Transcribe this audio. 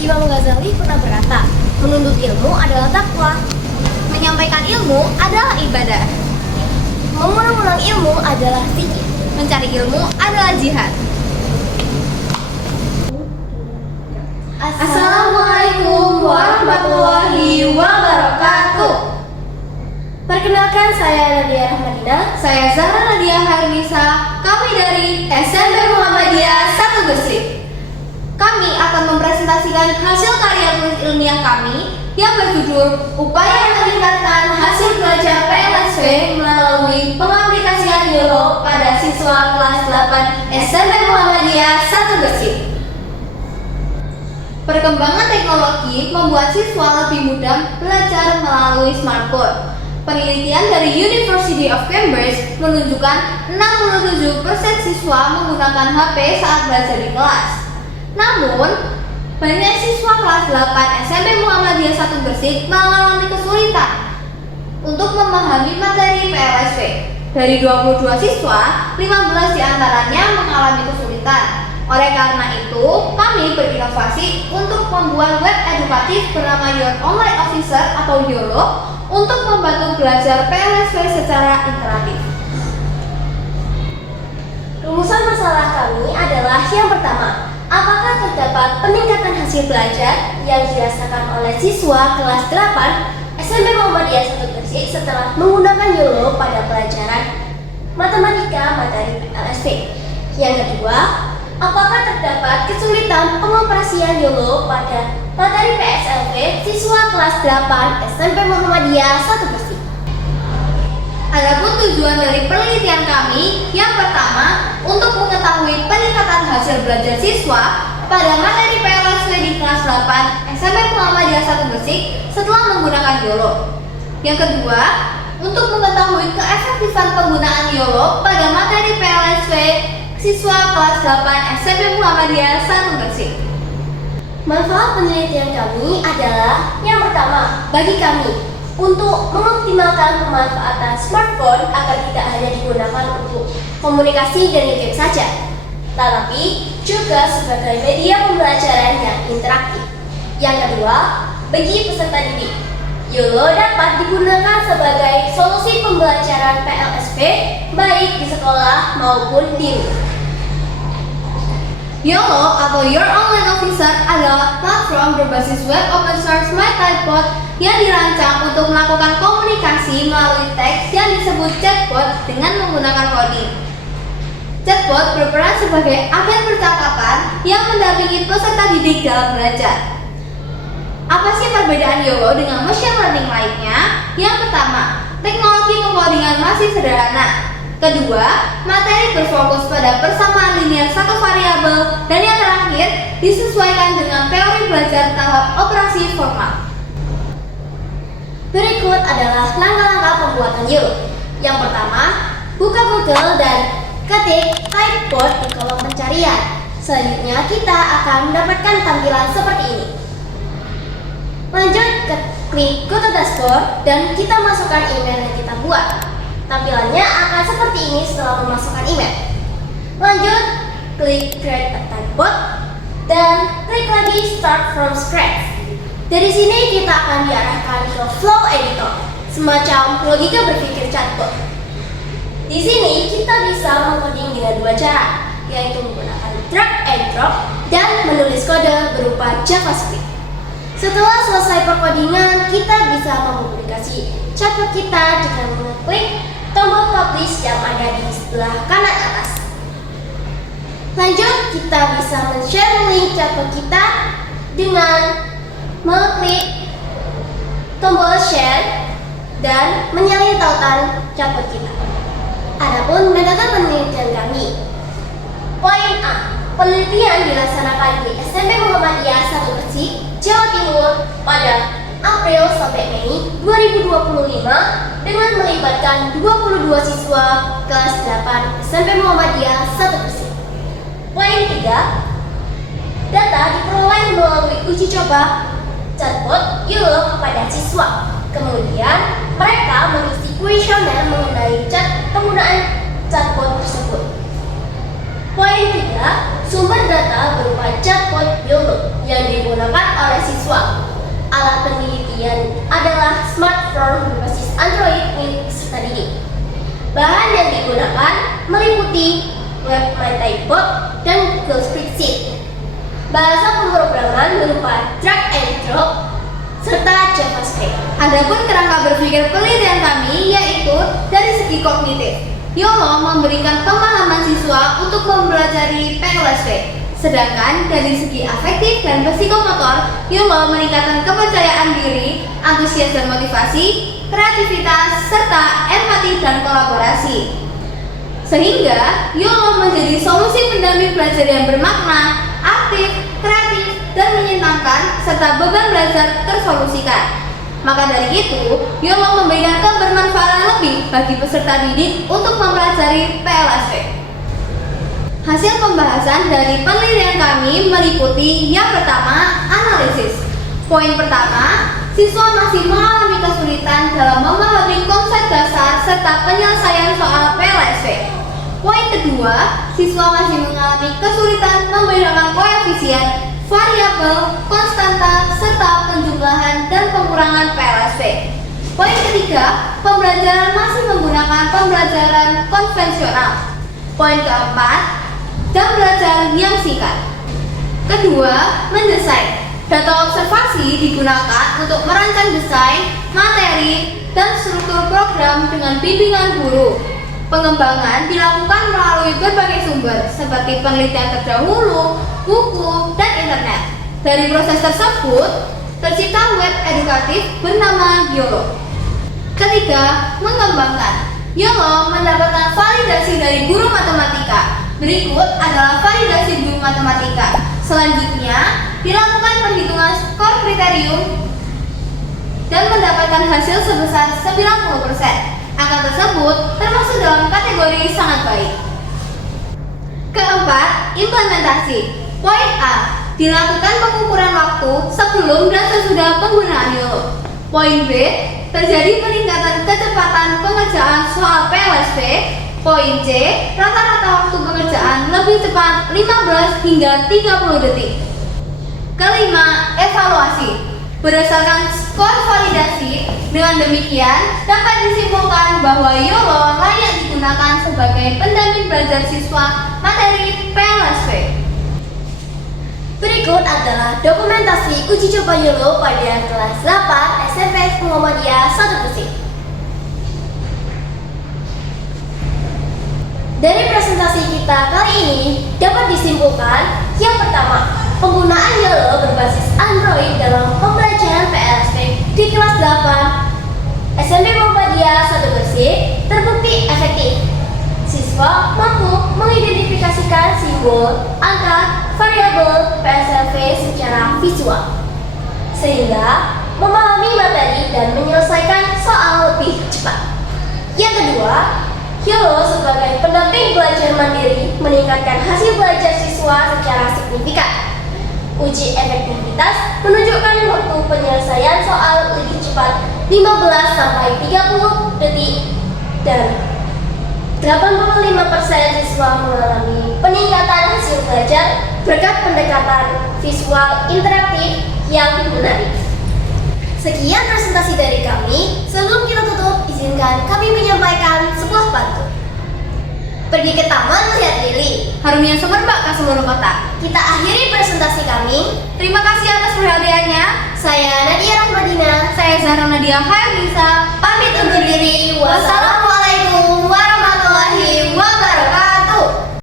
Imam Ghazali pernah berkata, menuntut ilmu adalah takwa, menyampaikan ilmu adalah ibadah, mengulang-ulang ilmu adalah zikir, mencari ilmu adalah jihad. Assalamualaikum warahmatullahi wabarakatuh. Perkenalkan, saya Nadia Rahmadina. Saya Zahra Nadia Harnisa. Kami dari SMP Muhammadiyah 1 Gresik. Kami akan mempresentasikan hasil karya tulis ilmiah kami yang berjudul Upaya Meningkatkan Hasil Belajar PLSW melalui Pengaplikasian YOLO pada Siswa Kelas 8 SMP Muhammadiyah 1 Gresik. Perkembangan teknologi membuat siswa lebih mudah belajar melalui smartphone. Penelitian dari University of Cambridge menunjukkan 67% siswa menggunakan HP saat belajar di kelas. Namun, banyak siswa kelas 8 SMP Muhammadiyah 1 Gresik mengalami kesulitan untuk memahami materi PLSW. Dari 22 siswa, 15 diantaranya mengalami kesulitan. Oleh karena itu, kami berinovasi untuk membuat web edukatif bernama Your Online Officer atau YOLO untuk membantu belajar PLSW secara interaktif. Rumusan masalah kami adalah yang pertama, apakah terdapat peningkatan hasil belajar yang dirasakan oleh siswa kelas 8 SMP Muhammadiyah 1 Gresik setelah menggunakan YOLO pada pelajaran matematika materi PLSW? Yang kedua, apakah terdapat kesulitan pengoperasian YOLO pada materi PSLV siswa kelas 8 SMP Muhammadiyah 1 Gresik? Adapun tujuan dari penelitian kami, yang pertama, untuk mengetahui peningkatan hasil belajar siswa pada materi PLSW di kelas 8 SMP Muhammadiyah 1 Gresik setelah menggunakan YOLO. Yang kedua, untuk mengetahui keefektifan penggunaan YOLO pada materi PLSW siswa kelas 8 SMP Muhammadiyah 1 Gresik. Manfaat penelitian kami adalah yang pertama, bagi kami untuk mengoptimalkan pemanfaatan smartphone agar tidak hanya digunakan untuk komunikasi dan game saja, tetapi juga sebagai media pembelajaran yang interaktif. Yang kedua, bagi peserta didik, YOLO dapat digunakan sebagai solusi pembelajaran PLSW baik di sekolah maupun di rumah. YOLO atau Your Online Officer adalah platform berbasis web open source MyTypebot yang dirancang untuk melakukan komunikasi melalui teks yang disebut chatbot dengan menggunakan coding. Chatbot berperan sebagai agen percakapan yang mendampingi peserta didik dalam belajar. Apa sih perbedaan YOLO dengan machine learning lainnya? Yang pertama, teknologi pengkodingan masih sederhana. Kedua, materi berfokus pada persamaan linear satu variabel. Dan yang terakhir, disesuaikan dengan teori belajar tahap operasi formal. Berikut adalah langkah-langkah pembuatan YOLO. Yang pertama, buka Google dan ketik Typebot di kolom pencarian. Selanjutnya, kita akan mendapatkan tampilan seperti ini. Lanjut, klik Go to Dashboard dan kita masukkan email yang kita buat. Tampilannya akan seperti ini setelah memasukkan email. Lanjut, klik Create a Typebot dan klik lagi Start from Scratch. Dari sini kita akan diarahkan ke Flow Editor, semacam logika berpikir chatbot. Di sini kita bisa mengcoding dengan dua cara, yaitu menggunakan drag and drop dan menulis kode berupa JavaScript. Setelah selesai perkodingan, kita bisa mempublikasi chatbot kita dengan mengklik tombol publish yang ada di sebelah kanan atas. Lanjut, kita bisa men-share link chatbot kita dengan mengklik tombol share dan menyalin tautan chatbot kita. Adapun metode penelitian kami. Poin A. Penelitian dilaksanakan di SMP Muhammadiyah 1 Gresik, Jawa Timur pada April sampai Mei 2025 dengan melibatkan 22 siswa kelas 8 SMP Muhammadiyah 1 Gresik. Poin 3. Data diperoleh melalui uji coba chatbot YOLO kepada siswa. Kemudian mereka mengisi kuesioner mengenai penggunaan chatbot tersebut. Poin 3. Sumber data berupa chatbot YOLO yang digunakan meliputi web MyTypepot dan Google Spreadsheet. Bahasa pemrograman berupa drag and drop serta JavaScript. Adapun kerangka berpikir penelitian kami yaitu dari segi kognitif. YOLO memberikan pemahaman siswa untuk mempelajari PLSP. Sedangkan dari segi afektif dan psikomotor, YOLO meningkatkan kepercayaan diri, antusias dan motivasi, kreativitas, serta empati dan kolaborasi. Sehingga YOLO menjadi solusi pendamping belajar yang bermakna, aktif, kreatif, dan menyenangkan, serta beban belajar tersolusikan. Maka dari itu, YOLO memberikan kebermanfaatan lebih bagi peserta didik untuk mempelajari PLSP. Hasil pembahasan dari penelitian kami meliputi yang pertama, analisis. Poin pertama, siswa masih mengalami kesulitan dalam memahami konsep dasar serta penyelesaian soal PLSP. Poin kedua, siswa masih mengalami kesulitan membedakan koefisien, variabel, konstanta, serta penjumlahan dan pengurangan PLSP. Poin ketiga, pembelajaran masih menggunakan pembelajaran konvensional. Poin keempat, jam belajar yang singkat. Kedua, mendesain. Data observasi digunakan untuk merancang desain, materi, dan struktur program dengan bimbingan guru. Pengembangan dilakukan melalui berbagai sumber seperti penelitian terdahulu, buku, dan internet. Dari proses tersebut, tercipta web edukatif bernama YOLO. Ketiga, mengembangkan. YOLO mendapatkan validasi dari guru matematika. Berikut adalah validasi guru matematika. Selanjutnya, dilakukan perhitungan skor kriterium dan mendapatkan hasil sebesar 90%. Angka tersebut termasuk dalam kategori sangat baik. Keempat, implementasi. Poin A, dilakukan pengukuran waktu sebelum dan sesudah penggunaan YOLO. Poin B, terjadi peningkatan kecepatan pengerjaan soal PLSP. Poin C, rata-rata waktu pengerjaan lebih cepat 15 hingga 30 detik. Kelima, evaluasi. Berdasarkan skor validasi, dengan demikian dapat disimpulkan bahwa YOLO layak digunakan sebagai pendamping belajar siswa materi PLSP. Berikut adalah dokumentasi uji coba YOLO pada kelas 8 SMP Muhammadiyah 1 Gresik. Dari presentasi kita kali ini dapat disimpulkan yang pertama, penggunaan YOLO berbasis Android dalam pembelajaran PLSP di kelas 8 SMP Muhammadiyah 1 Gresik terbukti efektif. Siswa mampu mengidentifikasikan simbol, angka, variabel PSLV secara visual, sehingga memahami materi dan menyelesaikan soal lebih cepat. Yang kedua, YOLO sebagai pendamping belajar mandiri meningkatkan hasil belajar siswa secara signifikan. Uji efektivitas menunjukkan waktu penyelesaian soal lebih cepat 15 sampai 30 detik dan 85% siswa mengalami peningkatan hasil belajar berkat pendekatan visual interaktif yang menarik. Sekian presentasi dari kami. Sebelum kita tutup, izinkan kami menyampaikan sebuah pantun. Pergi ke taman melihat lili, Harumnya semerbak ke seluruh kota. kita akhiri presentasi kami. Terima kasih atas perhatiannya. Saya Nadia Rahmadina, Saya Zahra Nadia Hayalisa. pamit undur diri. Wassalamualaikum